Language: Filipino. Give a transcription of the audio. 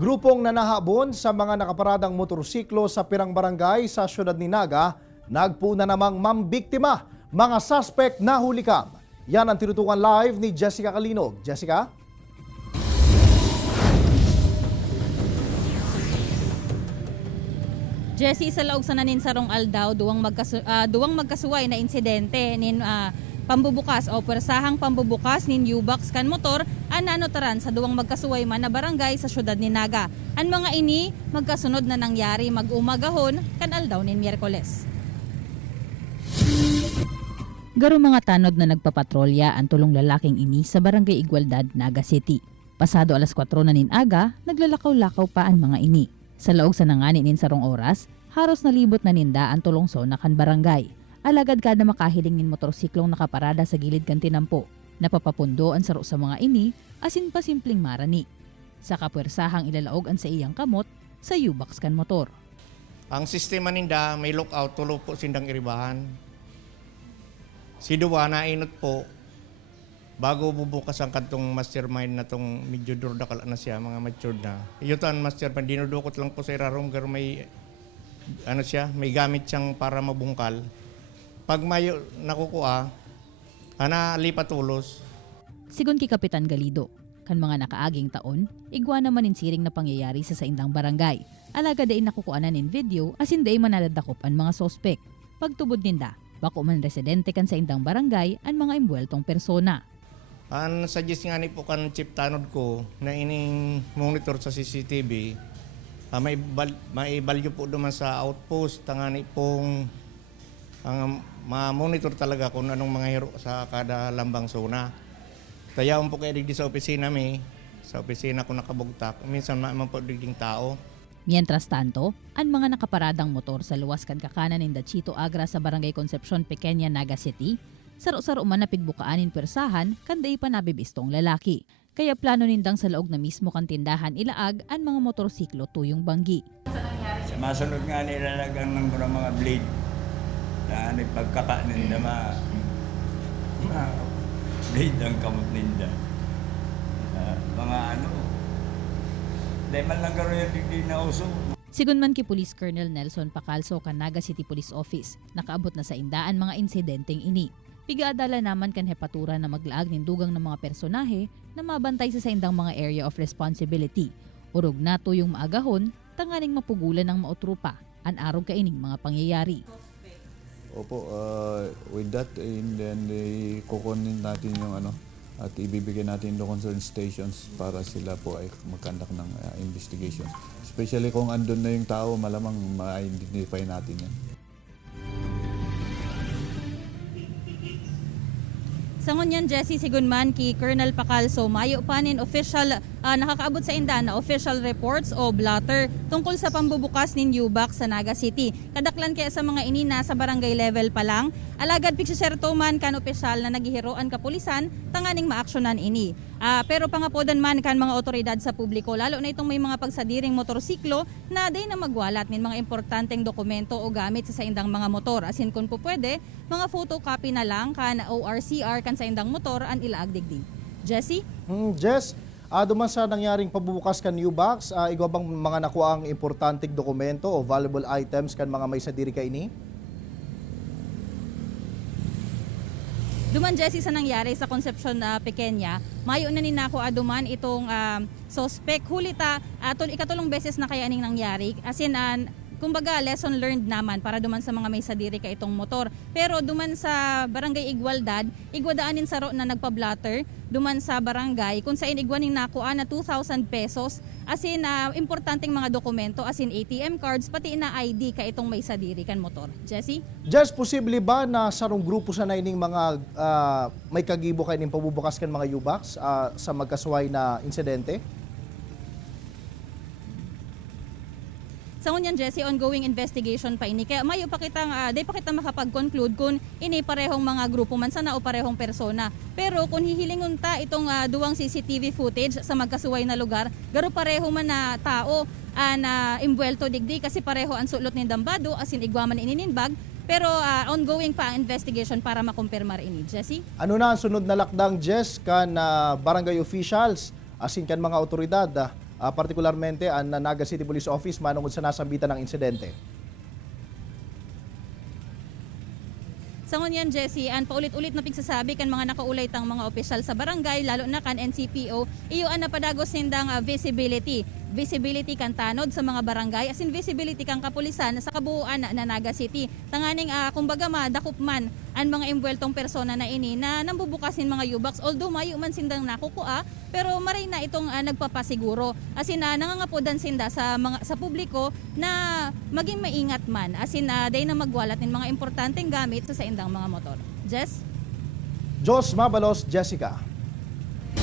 Grupong nanahabon sa mga nakaparadang motorsiklo sa pirang barangay sa siyudad ni Naga, nagpuna namang mambiktima. Mga suspect na hulikam. Yan ang tinutukan live ni Jessica Calinog. Jessica? Jesse, sa laog sa nanin sarong aldaw, duwang magkasuway na insidente nin pambubukas o persahang pambubukas nin U-Box kan motor an nanotaran sa duwang magkasuway man na barangay sa syudad ni Naga. An mga ini magkasunod na nangyari mag-umagahon kan aldaw nin Miyerkules. Garo mga tanod na nagpapatrolya ang tulong lalaking ini sa barangay Igualdad, Naga City. Pasado alas 4 na nin aga, naglalakaw-lakaw pa ang mga ini. Sa laog sa nangani nin sarong oras, haros nalibot na ninda ang tulongso na kan barangay. Alagad kada makahiling nin motorsiklong nakaparada sa gilid kan tinampo. Napapapundo ang saro sa mga ini, asin pa simpleng marani. Sa kapwersahang ilalaog ang sa iyang kamot sa U-Box kan motor. Ang sistema ninda may lookout, tulo po sindang iribahan. Si Duwa na inot po, bago bubukas ang kantong mastermind na tong medyo durdakal na siya, mga matured na. Yutan mastermind, dinudukot lang po sa irarom, pero may, may gamit siyang para mabungkal. Pag may nakukuha, lipat ulos. Sigon ki Kapitan Galido, kan mga nakaaging taon, igwa naman in siring na pangyayari sa saindang barangay. Alaga dain nakukuanan in video, asin dain manaladakop ang mga sospek. Pagtubod ninda, bako man residente kan sa indang barangay ang mga imbueltong persona. Ang suggest nga ni po kan chip tanod ko na ining monitor sa CCTV, may value po naman sa outpost, tangani pong ang ma-monitor talaga kung anong mga hero sa kada lambang zona. Tayaw po kayo digdi sa opisina sa opisina ko nakabugtak, minsan naman po digding tao. Mientras tanto, ang mga nakaparadang motor sa luwas kan kakanan ng Dachito Agra sa Barangay Concepcion, Pequeña, Naga City, saro-saro man napigbukaan in persahan kanday pa nabibistong lalaki. Kaya plano nindang sa laog na mismo kan tindahan ilaag ang mga motorsiklo tuyong banggi. Sa masunod nga nilalagang ng mga blade na pagkakanin na blade ang kamot ninda. Dahil man lang garo yung digdi na uso. Sigun man ki Police Colonel Nelson Pacalso kan Naga City Police Office, nakaabot na sa indaan mga insidenteng ini. Pigaadala naman kan hepatura na maglaag nin dugang ng mga personahe na mabantay sa saindang mga area of responsibility. Urog nato yung maagahon, tanganing mapugulan ng mautrupa, an arog kaining mga pangyayari. Opo, with that, and then kukunin natin yung at ibibigay natin yung concerned stations para sila po ay mag-conduct ng investigation. Especially kung andun na yung tao, malamang ma-identify natin yan. Sa ngunyan, Jesse, sigunman ki Colonel Pacalso, mayo panin official, nakakaabot sa inda na official reports o blotter tungkol sa pambubukas nin U-Box sa Naga City. Kadaklan kaya sa mga ini na sa barangay level pa lang, alagad pikserto man kan opisyal na nagihiroan kapulisan, tanganing maaksyonan ini. Pero pangapodan man kan mga otoridad sa publiko, lalo na itong may mga pagsadiring motorsiklo na day na magwalat min mga importanteng dokumento o gamit sa saindang mga motor. Asin kung po pwede, mga photocopy na lang kan ORCR kan saindang motor an ilaag digdi. Jesse? Jess, duman sa nangyaring pabubukas kan U-Box, igwa bang mga nakuha ang importanteng dokumento o valuable items kan mga may sadiri ka ini? Duman, Jesse, sa nangyari sa Concepcion Pequeña, mayo na ninako aduman itong suspect. Hulita, ikatulong beses na kaya ning nangyari. As in, kumbaga, lesson learned naman para duman sa mga may sadiri ka itong motor. Pero duman sa barangay Igualdad, igwadaanin saro na nagpa-blotter, duman sa barangay, kung saan igwaning nakuha na 2,000 pesos, as in, importanteng mga dokumento, as in ATM cards, pati na ID ka itong may sadiri kan motor. Jesse? Jess, posible ba na sarong grupo sa naining mga may kagibo kayo ng pabubukas kan mga U-Box sa magkasuway na insidente? Sa ngunyan, Jesse, ongoing investigation pa ini. Kaya mayo pa kitang, day pa kita makapag-conclude kung ini parehong mga grupo man sana o parehong persona. Pero kung hihilingon ta itong duwang CCTV footage sa magkasuway na lugar, garo pareho man na tao na imbuelto digdi kasi pareho ang sulot ni Dambado as in igwaman inininbag. Pero ongoing pa ang investigation para makumpirmar ini. Jesse? Ano na ang sunod na lakdang, Jess, kan barangay officials, asin kan mga otoridad partikularmente ang Naga City Police Office manungod sa nasambitan ng insidente? Sa ngunyan, Jessie, ang paulit-ulit na pigsasabi kan mga nakaulay tang mga opisyal sa barangay, lalo na kan NCPO, iyuan na padagos nindang visibility. Visibility kan tanod sa mga barangay, as in visibility kang kapulisan sa kabuuan na Naga City. Tanganing kumbaga dakop man ang mga imbueltong persona na ini na nambubukasin mga U-Box, although mayo man sindang nakukuha, pero maray na itong nagpapasiguro. As in nangangapodan sinda sa publiko na maging maingat man. As in day na magwalat ng mga importanteng gamit sa indang mga motor. Jess? Jos Mabalos, Jessica.